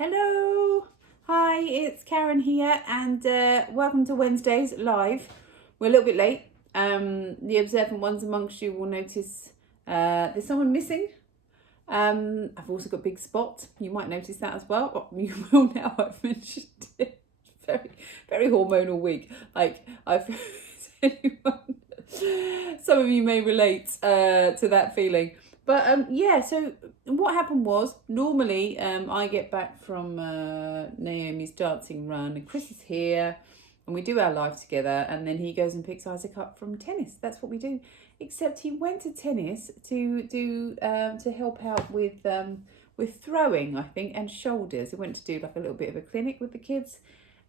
Hello, hi, it's Karen here, and welcome to Wednesdays live. We're a little bit late. The observant ones amongst you will notice there's someone missing. I've also got big spots. You might notice that as well. You will now. I've mentioned it. Very, very hormonal week. Like some of you may relate to that feeling. But yeah, so what happened was normally I get back from Naomi's dancing run and Chris is here and we do our live together, and then he goes and picks Isaac up from tennis. That's what we do. Except he went to tennis to help out with throwing, I think, and shoulders. He went to do like a little bit of a clinic with the kids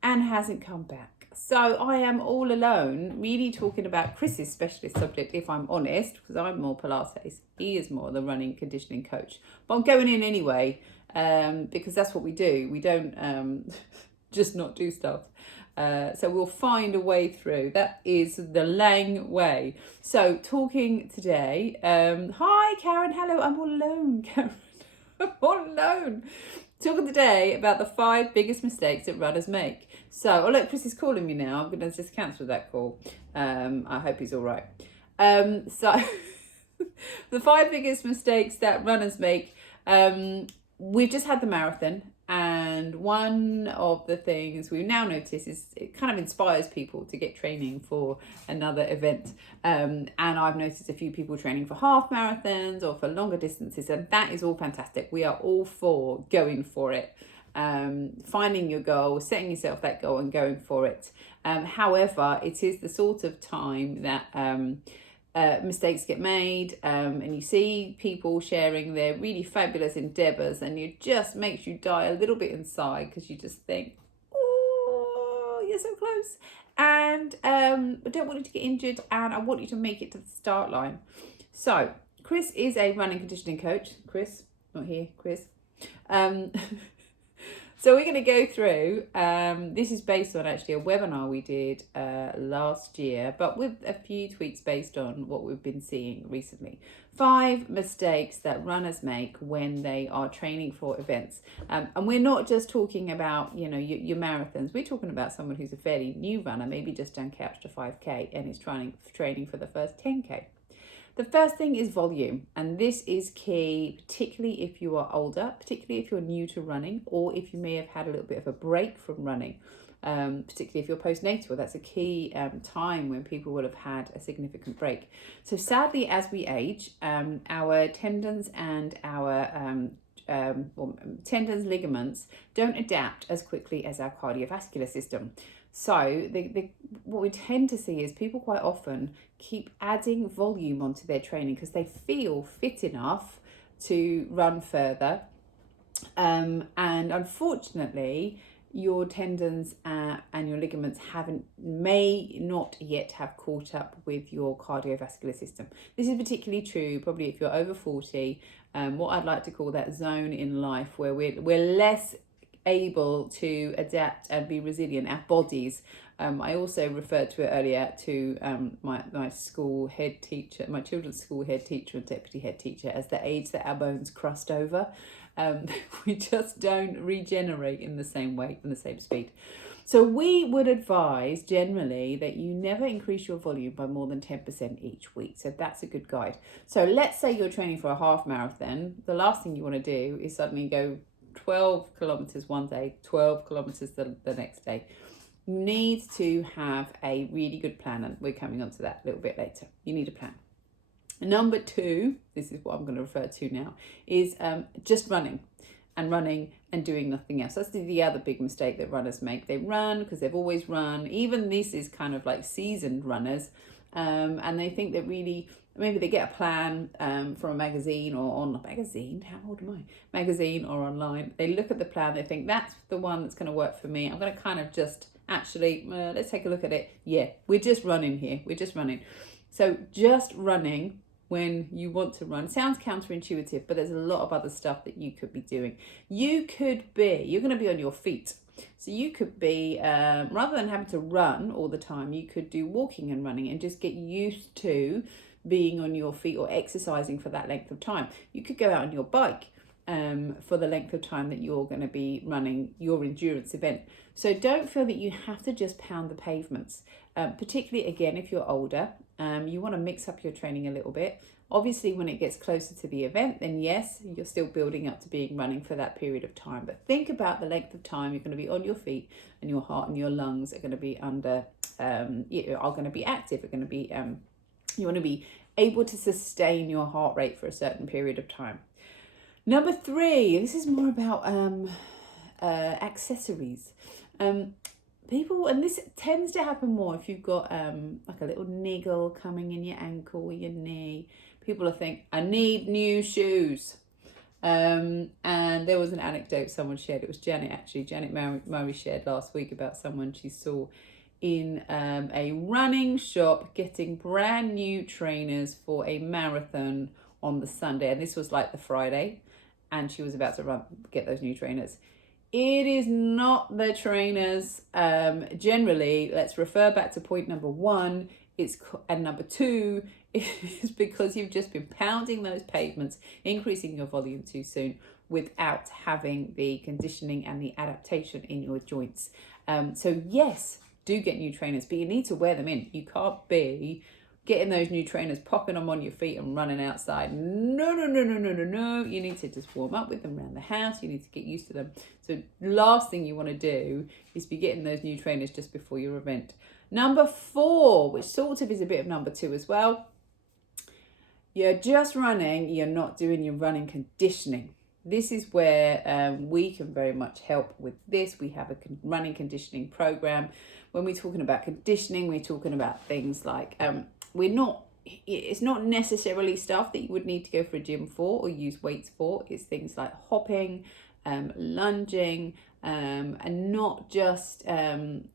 and hasn't come back. So I am all alone, really talking about Chris's specialist subject, if I'm honest, because I'm more Pilates. He is more the running conditioning coach. But I'm going in anyway, because that's what we do. We don't just not do stuff. So we'll find a way through. That is the Lang way. So talking today, hi Karen, hello, I'm all alone, Karen. I'm all alone. Talking today about the 5 biggest mistakes that runners make. So, oh look, Chris is calling me now. I'm going to just cancel that call. I hope he's all right. So, the 5 biggest mistakes that runners make. We've just had the marathon, and one of the things we now notice is it kind of inspires people to get training for another event. And I've noticed a few people training for half marathons or for longer distances, and that is all fantastic. We are all for going for it, finding your goal, setting yourself that goal and going for it. However, it is the sort of time that mistakes get made, and you see people sharing their really fabulous endeavours, and it just makes you die a little bit inside because you just think, oh, you're so close, and I don't want you to get injured, and I want you to make it to the start line. So Chris is a running conditioning coach. Chris, not here, Chris. So we're going to go through, this is based on actually a webinar we did last year, but with a few tweaks based on what we've been seeing recently. 5 mistakes that runners make when they are training for events. And we're not just talking about, your marathons. We're talking about someone who's a fairly new runner, maybe just done couch to 5K and is training for the first 10K. The first thing is volume, and this is key, particularly if you are older, particularly if you're new to running, or if you may have had a little bit of a break from running, particularly if you're postnatal. That's a key time when people will have had a significant break. So sadly, as we age, our tendons and our tendons, ligaments don't adapt as quickly as our cardiovascular system. So what we tend to see is people quite often keep adding volume onto their training because they feel fit enough to run further. And unfortunately, your tendons and your ligaments may not yet have caught up with your cardiovascular system. This is particularly true probably if you're over 40, what I'd like to call that zone in life where we're less able to adapt and be resilient, our bodies. I also referred to it earlier to my school head teacher, my children's school head teacher and deputy head teacher, as the age that our bones crust over. We just don't regenerate in the same way, in the same speed. So we would advise generally that you never increase your volume by more than 10% each week. So that's a good guide. So let's say you're training for a half marathon. The last thing you want to do is suddenly go 12 kilometers one day, 12 kilometers the next day. You need to have a really good plan, and we're coming on to that a little bit later. You need a plan. Number 2, this is what I'm going to refer to now, is just running and doing nothing else. That's the other big mistake that runners make. They run because they've always run. Even this is kind of like seasoned runners, and they think that really, maybe they get a plan from a magazine or on a magazine. How old am I? Magazine or online. They look at the plan. They think that's the one that's going to work for me. I'm going to kind of just actually, let's take a look at it. Yeah, we're just running here. We're just running. So just running when you want to run sounds counterintuitive, but there's a lot of other stuff that you could be doing. You're going to be on your feet. So you could be, rather than having to run all the time, you could do walking and running and just get used to being on your feet or exercising for that length of time. You could go out on your bike for the length of time that you're going to be running your endurance event. So don't feel that you have to just pound the pavements, particularly again if you're older. You want to mix up your training a little bit. Obviously, when it gets closer to the event, then yes, you're still building up to being running for that period of time. But think about the length of time you're going to be on your feet, and your heart and your lungs are going to be are going to be active. Are going to be you want to be able to sustain your heart rate for a certain period of time. Number 3, this is more about accessories. People, and this tends to happen more if you've got like a little niggle coming in your ankle or your knee. People will think, I need new shoes. And there was an anecdote someone shared. It was Janet, actually. Janet Murray shared last week about someone she saw in a running shop getting brand new trainers for a marathon on the Sunday. And this was like the Friday. And she was about to get those new trainers. It is not the trainers. Generally, let's refer back to point number 1. And number 2 is because you've just been pounding those pavements, increasing your volume too soon without having the conditioning and the adaptation in your joints. So yes, do get new trainers, but you need to wear them in. You can't be getting those new trainers, popping them on your feet and running outside. No. You need to just warm up with them around the house. You need to get used to them. So last thing you want to do is be getting those new trainers just before your event. Number 4, which sort of is a bit of number 2 as well. You're just running. You're not doing your running conditioning. This is where we can very much help with this. We have a running conditioning program. When we're talking about conditioning, we're talking about things like it's not necessarily stuff that you would need to go for a gym for or use weights for. It's things like hopping, lunging, and not just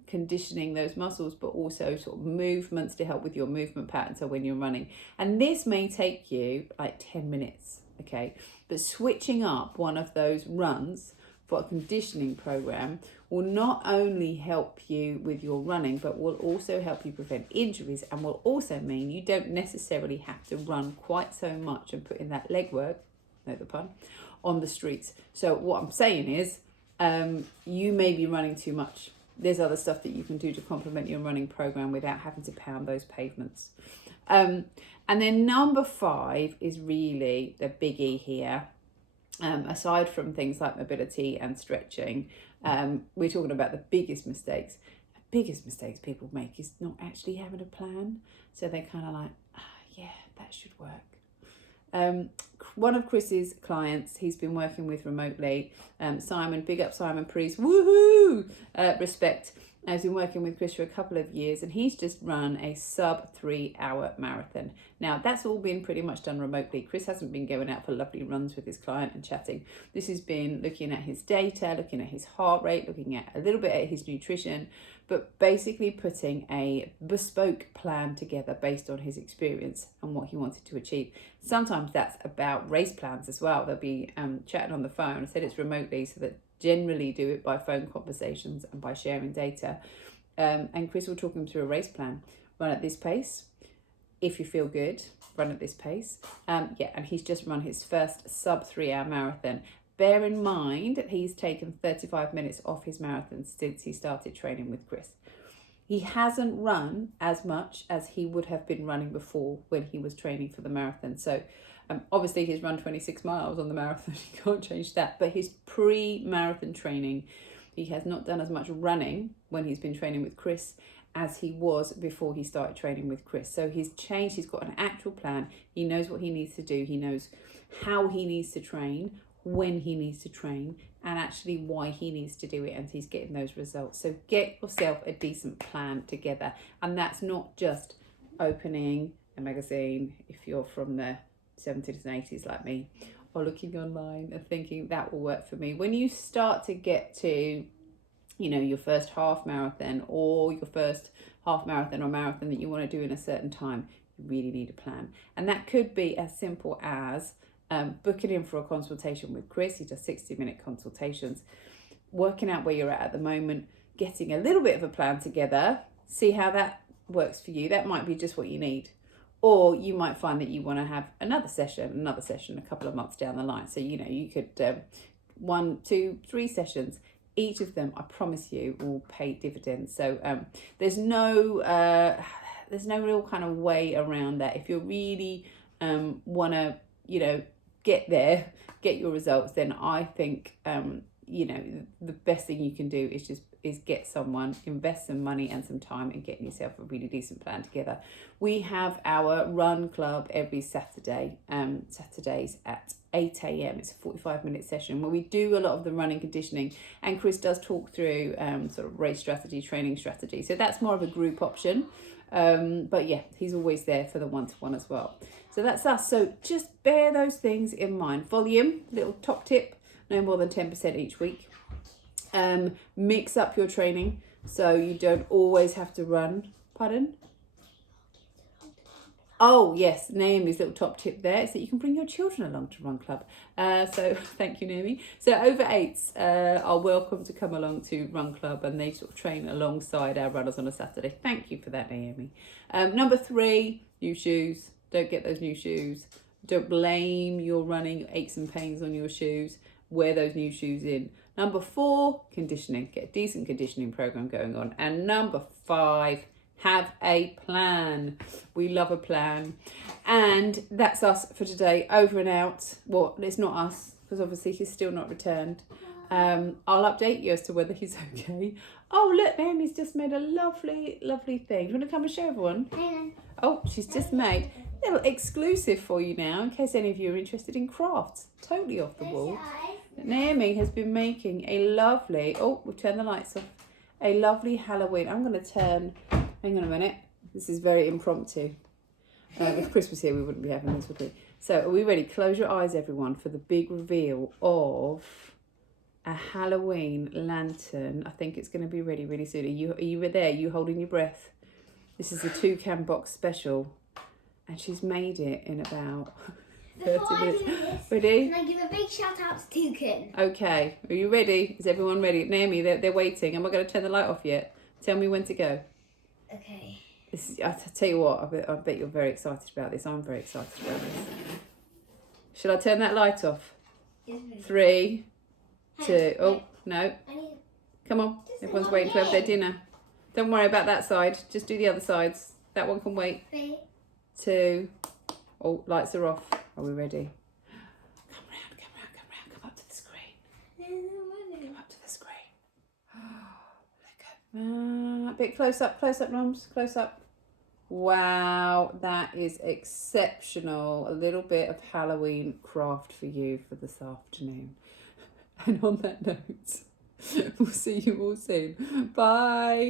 conditioning those muscles, but also sort of movements to help with your movement pattern. So when you're running, and this may take you like 10 minutes, okay? But switching up one of those runs for a conditioning program will not only help you with your running, but will also help you prevent injuries, and will also mean you don't necessarily have to run quite so much and put in that leg work, note the pun, on the streets. So what I'm saying is, you may be running too much. There's other stuff that you can do to complement your running program without having to pound those pavements. And then number 5 is really the biggie here. Aside from things like mobility and stretching, we're talking about the biggest mistakes. The biggest mistakes people make is not actually having a plan. So they're kind of like, yeah, that should work. One of Chris's clients, he's been working with remotely, Simon, big up Simon Priest, woohoo, respect. I've been working with Chris for a couple of years, and he's just run a sub 3-hour marathon. Now, that's all been pretty much done remotely. Chris hasn't been going out for lovely runs with his client and chatting. This has been looking at his data, looking at his heart rate, looking at a little bit at his nutrition, but basically putting a bespoke plan together based on his experience and what he wanted to achieve. Sometimes that's about race plans as well. They'll be chatting on the phone. I said it's remotely so that generally do it by phone conversations and by sharing data. And Chris will talk him through a race plan. Run at this pace. If you feel good, run at this pace. And he's just run his first sub 3-hour marathon. Bear in mind that he's taken 35 minutes off his marathon since he started training with Chris. He hasn't run as much as he would have been running before when he was training for the marathon. So obviously he's run 26 miles on the marathon. You can't change that. But his pre-marathon training, he has not done as much running when he's been training with Chris as he was before he started training with Chris. So he's changed. He's got an actual plan. He knows what he needs to do. He knows how he needs to train, when he needs to train, and actually why he needs to do it, and he's getting those results. So get yourself a decent plan together. And that's not just opening a magazine if you're from the 70s and 80s like me, or looking online and thinking that will work for me. When you start to get to, your first half marathon or your first half marathon or marathon that you want to do in a certain time, you really need a plan. And that could be as simple as booking in for a consultation with Chris. He does 60-minute consultations, working out where you're at the moment, getting a little bit of a plan together, see how that works for you. That might be just what you need. Or you might find that you want to have another session a couple of months down the line. So, you know, you could 1, 2, 3 sessions. Each of them, I promise you, will pay dividends. So there's no real kind of way around that. If you really want to, you know, get your results, then I think you know, the best thing you can do is get someone, invest some money and some time in getting yourself a really decent plan together. We have our run club every Saturday, Saturdays at 8 a.m. It's a 45-minute session where we do a lot of the running conditioning, and Chris does talk through sort of race strategy, training strategy. So that's more of a group option. But yeah, he's always there for the one-to-one as well. So that's us. So just bear those things in mind. Volume, little top tip, no more than 10% each week. Mix up your training so you don't always have to run. Pardon? Oh yes, Naomi's little top tip there is that you can bring your children along to Run Club. So thank you, Naomi. So over 8s are welcome to come along to Run Club, and they sort of train alongside our runners on a Saturday. Thank you for that, Naomi. Number 3, new shoes. Don't get those new shoes. Don't blame your running aches and pains on your shoes. Wear those new shoes in. Number 4, conditioning. Get a decent conditioning program going on. And number 5, have a plan. We love a plan. And that's us for today. Over and out. Well, it's not us, because obviously he's still not returned. I'll update you as to whether he's okay. Oh, look, Naomi's just made a lovely, lovely thing. Do you want to come and show everyone? Oh, she's just made a little exclusive for you now, in case any of you are interested in crafts. Totally off the wall. Naomi has been making a lovely, oh, we'll turn the lights off, a lovely Halloween. I'm going to turn, hang on a minute. This is very impromptu. If Chris was here, we wouldn't be having this, would we? So are we ready? Close your eyes, everyone, for the big reveal of a Halloween lantern. I think it's going to be ready really soon. Are you there? Are you holding your breath? This is a toucan box special, and she's made it in about 30 minutes. Ready? Can I give a big shout out to Toucan? Okay, are you ready? Is everyone ready? Naomi, they're waiting. Am I going to turn the light off yet? Tell me when to go. Okay. I tell you what, I bet you're very excited about this. I'm very excited about this. Should I turn that light off? Yes, 3, 2, oh, no. Come on, everyone's waiting to have their dinner. Don't worry about that side, just do the other sides. That one can wait. 3, 2, oh, lights are off. Are we ready? Come round, come up to the screen. Come up to the screen. Look at that. A bit close up, Mums, close up. Wow, that is exceptional. A little bit of Halloween craft for you for this afternoon. And on that note, we'll see you all soon. Bye.